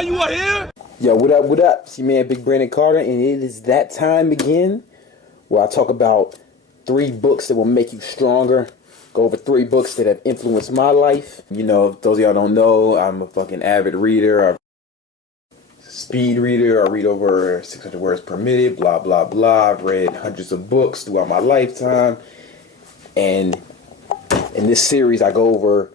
why you are here? Yo, what up, what up? It's your man, Big Brandon Carter, and it is that time again where I talk about 3 books that will make you stronger. Go over 3 books that have influenced my life. You know, if those of y'all don't know, I'm a fucking avid reader, speed reader. I read over 600 words per minute, blah, blah, blah. I've read hundreds of books throughout my lifetime. And in this series, I go over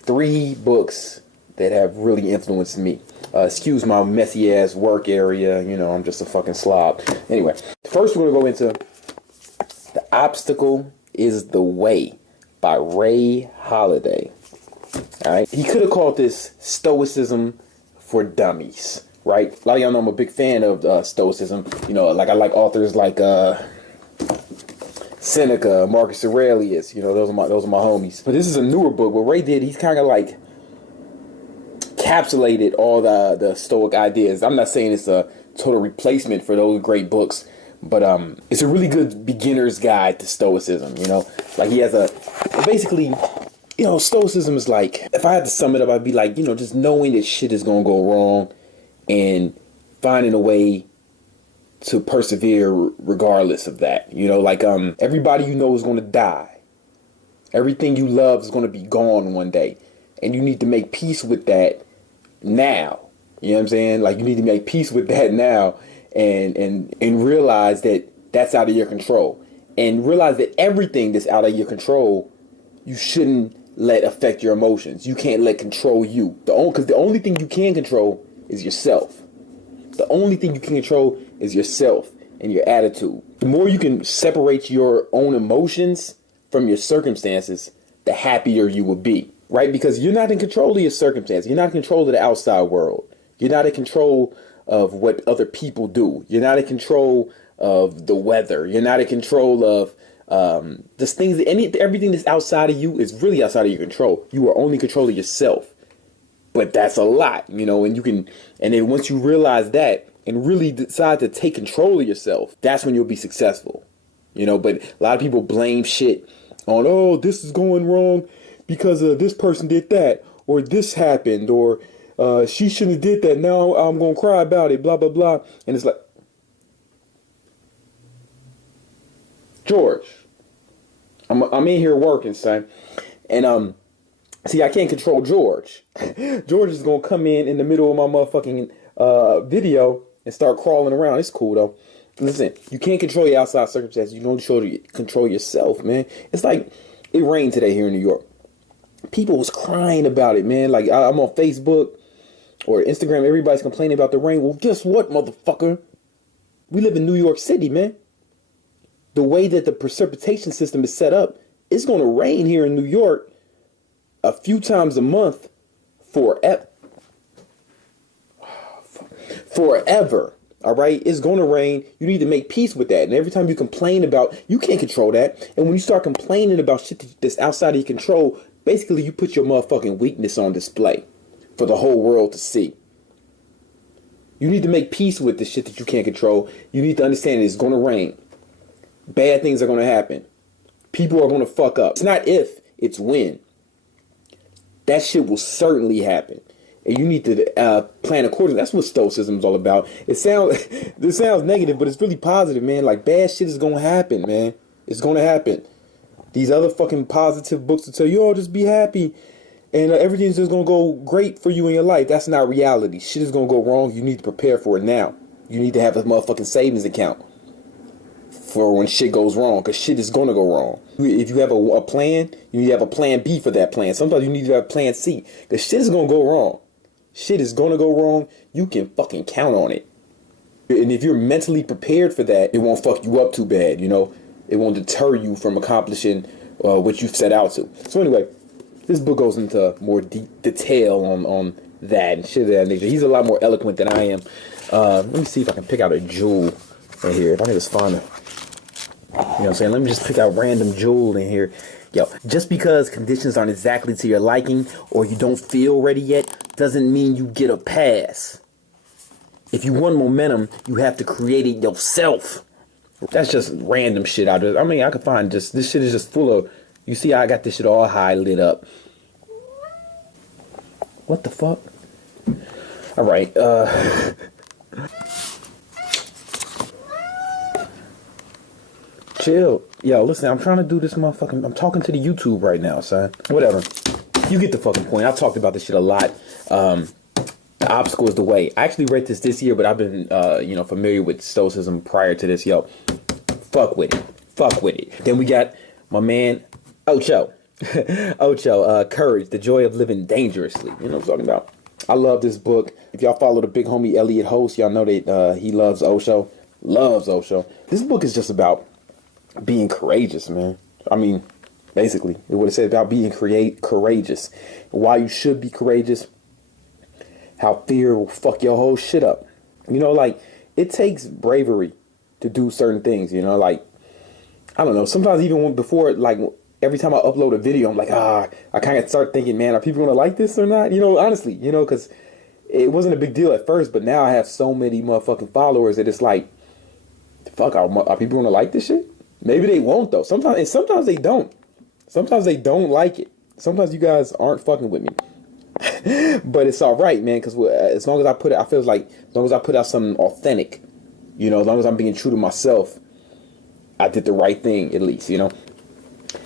3 books that have really influenced me. Excuse my messy ass work area. You know, I'm just a fucking slob. Anyway, first we're going to go into The Obstacle is the Way by Ray Holiday. Alright, he could have called this Stoicism for Dummies, right? A lot of y'all know I'm a big fan of Stoicism. You know, like I like authors like Seneca, Marcus Aurelius. You know, those are my homies. But this is a newer book. What Ray did, he's kind of like encapsulated all the Stoic ideas. I'm not saying it's a total replacement for those great books, but it's a really good beginner's guide to Stoicism. You know, like he has basically, you know, Stoicism is like, if I had to sum it up, I'd be like, you know, just knowing that shit is gonna go wrong and finding a way to persevere regardless of that. You know, like everybody you know is gonna die. Everything you love is gonna be gone one day, and you need to make peace with that now. You know what I'm saying? Like, you need to make peace with that now and realize that that's out of your control, and realize that everything that's out of your control you shouldn't let affect your emotions. You can't let control you. Because the only thing you can control is yourself. The only thing you can control is yourself and your attitude. The more you can separate your own emotions from your circumstances, the happier you will be, right? Because you're not in control of your circumstances. You're not in control of the outside world. You're not in control of what other people do. You're not in control of the weather. You're not in control of just things. Everything that's outside of you is really outside of your control. You are only controlling yourself. But that's a lot, you know, and then once you realize that and really decide to take control of yourself, that's when you'll be successful, you know. But a lot of people blame shit on, oh, this is going wrong because this person did that, or this happened, or she shouldn't have did that. Now I'm going to cry about it, blah, blah, blah. And it's like, George, I'm in here working, son. And, see, I can't control George. George is going to come in the middle of my motherfucking video and start crawling around. It's cool, though. Listen, you can't control your outside circumstances. You don't control yourself, man. It's like, it rained today here in New York. People was crying about it, man. Like, I'm on Facebook or Instagram. Everybody's complaining about the rain. Well, guess what, motherfucker? We live in New York City, man. The way that the precipitation system is set up, it's going to rain here in New York a few times a month forever. All right, it's going to rain. You need to make peace with that. And every time you complain about, you can't control that. And when you start complaining about shit that's outside of your control, basically you put your motherfucking weakness on display for the whole world to see. You need to make peace with the shit that you can't control. You need to understand it's going to rain. Bad things are going to happen. People are going to fuck up. It's not if, it's when. That shit will certainly happen. And you need to plan accordingly. That's what Stoicism is all about. This sounds negative, but it's really positive, man. Like, bad shit is going to happen, man. It's going to happen. These other fucking positive books will tell you, oh, just be happy. And everything's just going to go great for you in your life. That's not reality. Shit is going to go wrong. You need to prepare for it now. You need to have a motherfucking savings account for when shit goes wrong, because shit is going to go wrong. If you have a plan, you need to have a plan B for that plan. Sometimes you need to have plan C, because shit is going to go wrong. Shit is going to go wrong. You can fucking count on it. And if you're mentally prepared for that, it won't fuck you up too bad, you know. It won't deter you from accomplishing what you've set out to. So anyway, this book goes into more detail on that and shit of that nature. He's a lot more eloquent than I am. Let me see if I can pick out a jewel in here. If I can just find a... You know what I'm saying? Let me just pick out random jewel in here. Yo, just because conditions aren't exactly to your liking or you don't feel ready yet doesn't mean you get a pass. If you want momentum, you have to create it yourself. That's just random shit. I mean, I could find just... This shit is just full of... You see, I got this shit all high lit up. What the fuck? All right. Chill. Yo, listen, I'm trying to do this motherfucking... I'm talking to the YouTube right now, son. Whatever. You get the fucking point. I've talked about this shit a lot. The obstacle is the way. I actually read this year, but I've been, familiar with Stoicism prior to this. Yo, fuck with it. Fuck with it. Then we got my man, Ocho. Ocho, Courage, the Joy of Living Dangerously. You know what I'm talking about? I love this book. If y'all follow the big homie Elliot Host, y'all know that he loves Osho. Loves Osho. This book is just about being courageous, man. I mean, basically, it would have said about being courageous. Why you should be courageous. How fear will fuck your whole shit up. You know, like, it takes bravery to do certain things, you know, like, I don't know. Sometimes even before, like, every time I upload a video, I'm like, I kind of start thinking, man, are people going to like this or not? You know, honestly, you know, because it wasn't a big deal at first, but now I have so many motherfucking followers that it's like, fuck, are people going to like this shit? Maybe they won't, though. Sometimes they don't. Sometimes they don't like it. Sometimes you guys aren't fucking with me. But it's all right, man, because as long as I put it, I feel like as long as I put out something authentic, you know, as long as I'm being true to myself, I did the right thing, at least, you know.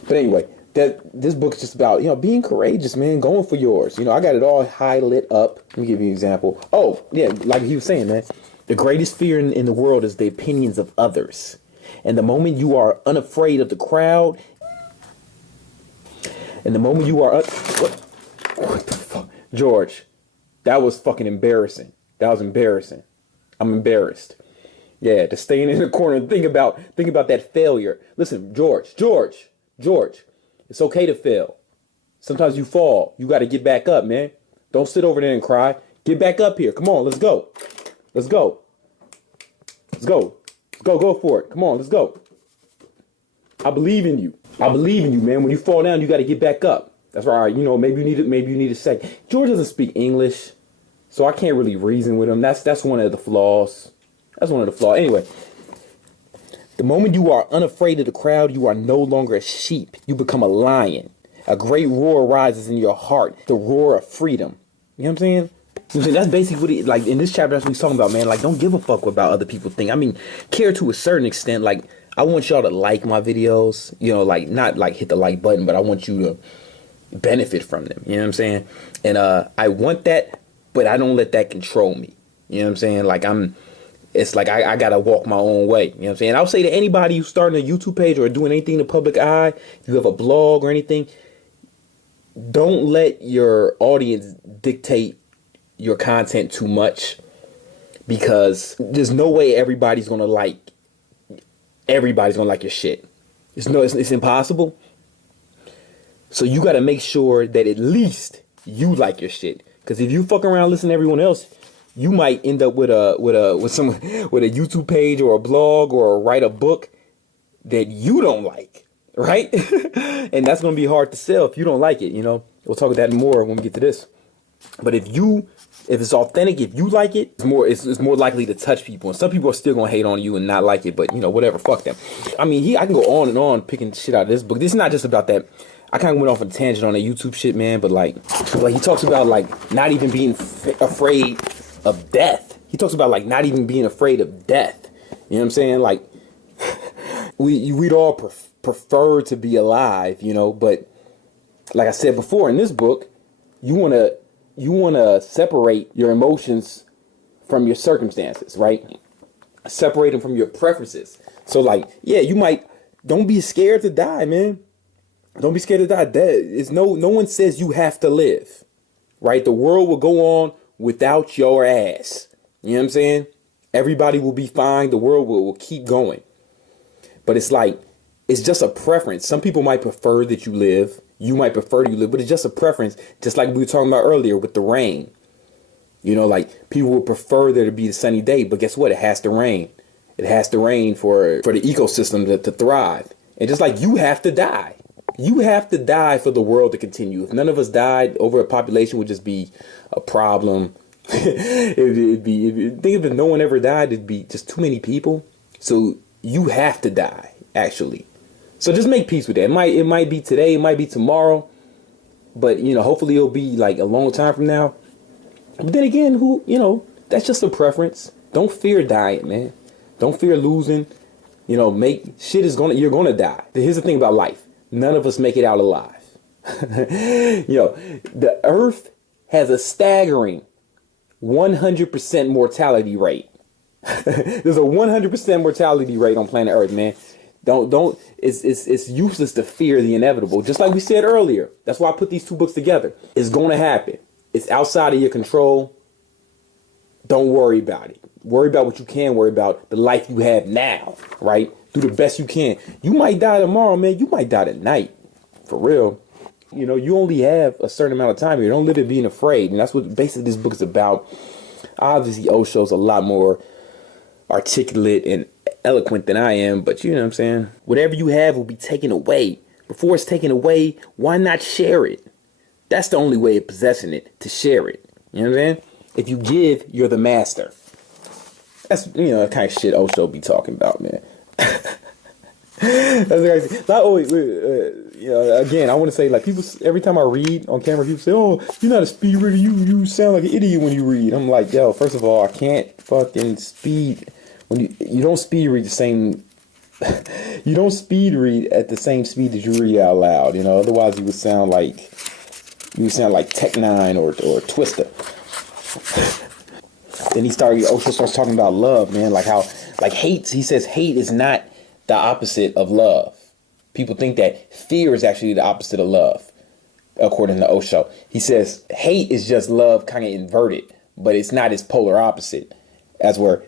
But anyway, this book is just about, you know, being courageous, man, going for yours. You know, I got it all high lit up. Let me give you an example. Oh, yeah, like he was saying, man, the greatest fear in the world is the opinions of others. And the moment you are unafraid of the crowd, and the moment you are... What the fuck? George, that was fucking embarrassing. That was embarrassing. I'm embarrassed. Yeah, to staying in the corner and think about that failure. Listen, George, it's okay to fail. Sometimes you fall. You got to get back up, man. Don't sit over there and cry. Get back up here. Come on, let's go. Let's go. Let's go. Go for it. Come on, let's go. I believe in you. I believe in you, man. When you fall down, you got to get back up. That's right. You know, maybe you need a second. George doesn't speak English, so I can't really reason with him. That's one of the flaws. That's one of the flaws. Anyway, the moment you are unafraid of the crowd, you are no longer a sheep. You become a lion. A great roar rises in your heart, the roar of freedom. You know what I'm saying? That's basically what it, like in this chapter, that's what he's talking about, man. Like, don't give a fuck about other people think. I mean, care to a certain extent. Like, I want y'all to like my videos, you know, like not like hit the like button, but I want you to benefit from them. You know what I'm saying? And I want that, but I don't let that control me. You know what I'm saying? Like, it's like I gotta walk my own way. You know what I'm saying? I'll say to anybody who's starting a YouTube page or doing anything in the public eye, if you have a blog or anything, don't let your audience dictate your content too much, because there's no way everybody's gonna like your shit. It's impossible. So you got to make sure that at least you like your shit. Because if you fuck around listening to everyone else, you might end up with a YouTube page or a blog or write a book that you don't like, right? And that's going to be hard to sell if you don't like it. You know, we'll talk about that more when we get to this. But if it's authentic, if you like it, it's more likely to touch people. And some people are still gonna hate on you and not like it, but you know, whatever, fuck them. I mean, I can go on and on picking shit out of this book. This is not just about that. I kind of went off on a tangent on the YouTube shit, man, but like he talks about like not even being afraid of death. He talks about like not even being afraid of death. You know what I'm saying? Like we'd all prefer to be alive, you know, but like I said before in this book, you want to separate your emotions from your circumstances, right? Separate them from your preferences. So like, yeah, don't be scared to die, man. Don't be scared to die. No one says you have to live, right? The world will go on without your ass. You know what I'm saying? Everybody will be fine. The world will keep going. But it's like, it's just a preference. Some people might prefer that you live. You might prefer you live, but it's just a preference. Just like we were talking about earlier with the rain. You know, like people would prefer there to be a sunny day, but guess what? It has to rain. It has to rain for the ecosystem to thrive. And just like you have to die. You have to die for the world to continue. If none of us died, overpopulation would just be a problem. It'd be think if no one ever died, it'd be just too many people. So you have to die, actually. So just make peace with that. It might be today, it might be tomorrow, but you know, hopefully it'll be like a long time from now. But then again, that's just a preference. Don't fear dying, man. Don't fear losing. You're gonna die. Here's the thing about life. None of us make it out alive. The earth has a staggering 100% mortality rate. There's a 100% mortality rate on planet Earth, man. It's useless to fear the inevitable. Just like we said earlier. That's why I put these two books together. It's gonna happen. It's outside of your control. Don't worry about it. Worry about what you can worry about, the life you have now, right? Do the best you can. You might die tomorrow, man. You might die tonight. For real. You only have a certain amount of time here. Don't live it being afraid. And that's what basically this book is about. Obviously, Osho's a lot more articulate and eloquent than I am, but you know what I'm saying? Whatever you have will be taken away. Before it's taken away, why not share it? That's the only way of possessing it, to share it. You know what I'm saying? If you give, you're the master. That's, the kind of shit Osho be talking about, man. That's crazy. Not always, again, I want to say, like, people, every time I read on camera, people say, oh, you're not a speed reader. You sound like an idiot when you read. I'm like, yo, first of all, I can't fucking speed. When you don't speed read the same, you don't speed read at the same speed that you read out loud. Otherwise you would sound like Tech Nine or Twister. Then Osho starts talking about love, man, hate. He says hate is not the opposite of love. People think that fear is actually the opposite of love, according to Osho. He says hate is just love kind of inverted, but it's not its polar opposite, as where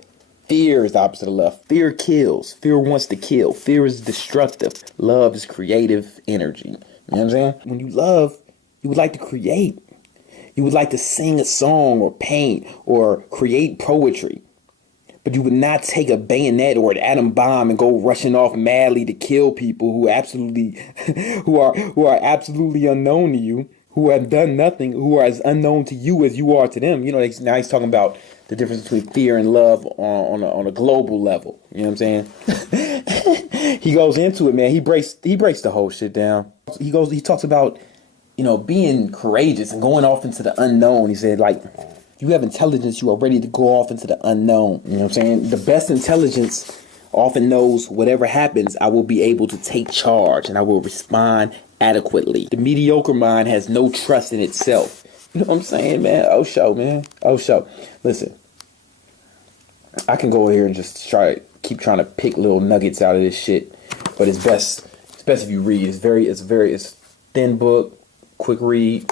fear is the opposite of love. Fear kills. Fear wants to kill. Fear is destructive. Love is creative energy. You know what I'm saying? When you love, you would like to create. You would like to sing a song or paint or create poetry. But you would not take a bayonet or an atom bomb and go rushing off madly to kill people who are absolutely unknown to you, who have done nothing, who are as unknown to you as you are to them. Now he's talking about the difference between fear and love on a global level. You know what I'm saying? He goes into it, man. He breaks the whole shit down. He talks about, being courageous and going off into the unknown. He said, like, you have intelligence, you are ready to go off into the unknown. You know what I'm saying? The best intelligence often knows whatever happens, I will be able to take charge and I will respond adequately. The mediocre mind has no trust in itself. You know what I'm saying, man? Osho, man. Osho. Listen, I can go here and just keep trying to pick little nuggets out of this shit, but it's best if you read. It's thin book, quick read.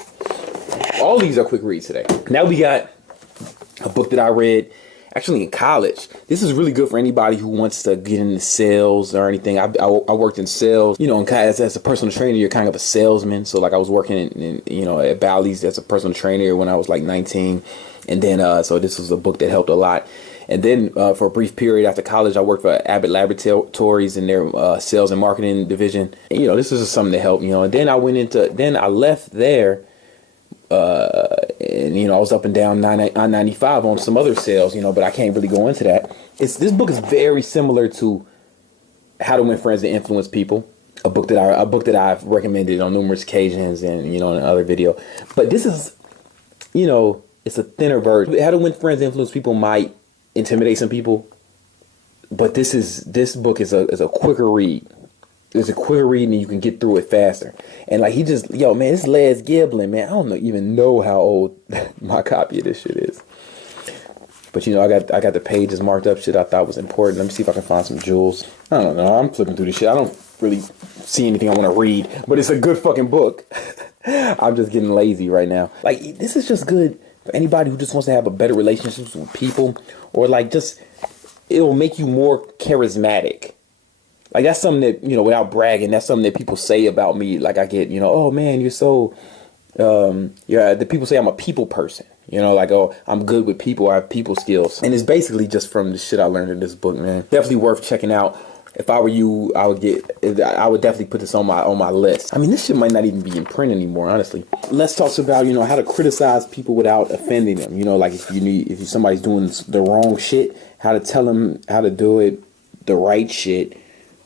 All these are quick reads today. Now we got a book that I read actually in college. This is really good for anybody who wants to get into sales or anything. I worked in sales. As a personal trainer, you're kind of a salesman. So like I was working in at Bally's as a personal trainer when I was like 19. And then so this was a book that helped a lot. And then for a brief period after college, I worked for Abbott Laboratories in their sales and marketing division. And, this is something that helped, And then I left there. And I was up and down I-95 on some other sales, but I can't really go into that. This book is very similar to How to Win Friends and Influence People, a book that I've recommended on numerous occasions and in another video. But this is, it's a thinner version. How to Win Friends and Influence People might intimidate some people, but this book is a quicker read. It's a quicker read and you can get through it faster. And like this Les Giblin, man, I don't even know how old my copy of this shit is. But I got the pages marked up, shit I thought was important. Let me see if I can find some jewels. I don't know. I'm flipping through this shit. I don't really see anything I want to read, but it's a good fucking book. I'm just getting lazy right now. Like, this is just good for anybody who just wants to have a better relationship with people, or like it'll make you more charismatic. Like, that's something that, without bragging, that's something that people say about me. Like, I get, oh, man, you're so, the people say I'm a people person. Oh, I'm good with people. I have people skills. And it's basically just from the shit I learned in this book, man. Definitely worth checking out. If I were you, I would definitely put this on my list. I mean, this shit might not even be in print anymore, honestly. Let's talk about, how to criticize people without offending them. Like if somebody's doing the wrong shit, how to tell them how to do it, the right shit,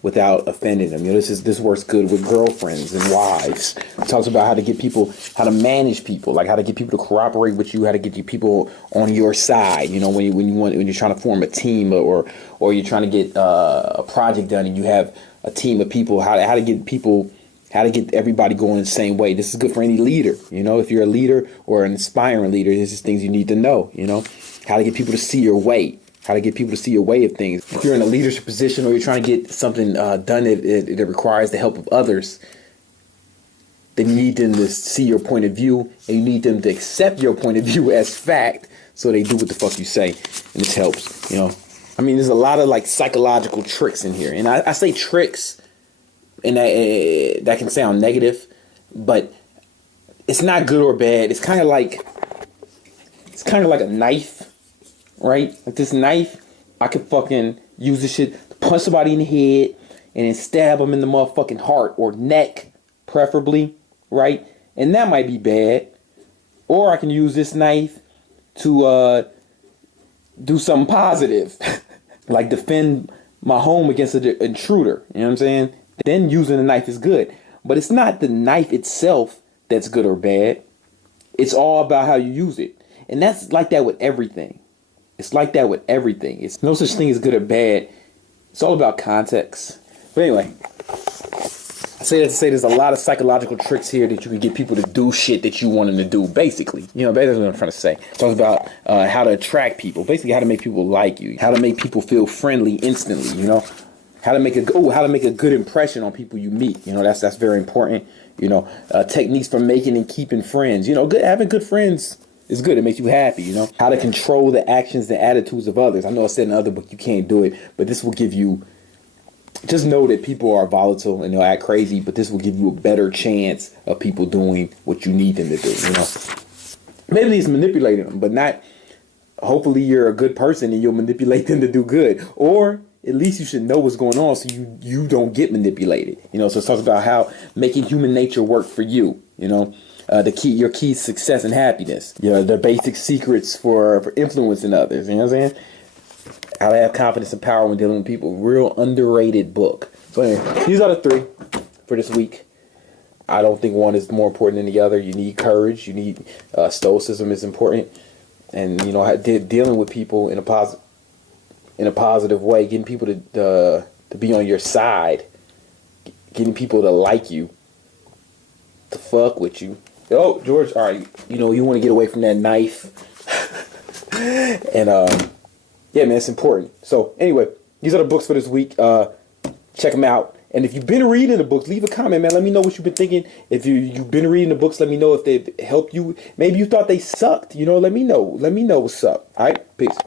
without offending them. You know, this works good with girlfriends and wives. It talks about how to get people, how to manage people, like how to get people to cooperate with you, how to get you people on your side. You know, when you're trying to form a team, or you're trying to get a project done and you have a team of people, how to get people, how to get everybody going the same way. This is good for any leader. You know, if you're a leader or an aspiring leader, this is things you need to know. You know, how to get people to see your way. How to get people to see your way of things. If you're in a leadership position or you're trying to get something done that requires the help of others, then you need them to see your point of view, and you need them to accept your point of view as fact, so they do what the fuck you say, and this helps. You know, I mean, there's a lot of like psychological tricks in here, and I say tricks, and that can sound negative, but it's not good or bad. It's kind of like a knife. Right? Like this knife, I could fucking use this shit to punch somebody in the head and then stab them in the motherfucking heart or neck, preferably, right? And that might be bad. Or I can use this knife to do something positive, like defend my home against an intruder. You know what I'm saying? Then using the knife is good. But it's not the knife itself that's good or bad. It's all about how you use it. And that's like that with everything. It's like that with everything. It's no such thing as good or bad. It's all about context. But anyway, I say that to say there's a lot of psychological tricks here that you can get people to do shit that you want them to do, basically. You know, that's what I'm trying to say. It talks about how to attract people. Basically, how to make people like you. How to make people feel friendly instantly, you know. How to make a good impression on people you meet. You know, that's very important. You know, techniques for making and keeping friends. You know, having good friends is good. It makes you happy, you know. How to control the actions and attitudes of others. I know I said in the other book you can't do it, but this will give you, just know that people are volatile and they'll act crazy, but this will give you a better chance of people doing what you need them to do, you know. Maybe it's manipulating them, but not, hopefully you're a good person and you'll manipulate them to do good. Or at least you should know what's going on so you don't get manipulated, you know. So it talks about how making human nature work for you, you know. Your key to success and happiness. You know, the basic secrets for influencing others. You know what I'm saying? How to have confidence and power when dealing with people. Real underrated book. So anyway, these are the 3 for this week. I don't think one is more important than the other. You need courage. You need stoicism is important, and you know, dealing with people in a positive way, getting people to be on your side, getting people to like you, to fuck with you. Oh, George, all right, you know, you want to get away from that knife. And, yeah, man, it's important. So, anyway, these are the books for this week. Check them out. And if you've been reading the books, leave a comment, man. Let me know what you've been thinking. If you've been reading the books, let me know if they helped you. Maybe you thought they sucked. You know, let me know. Let me know what's up. All right? Peace.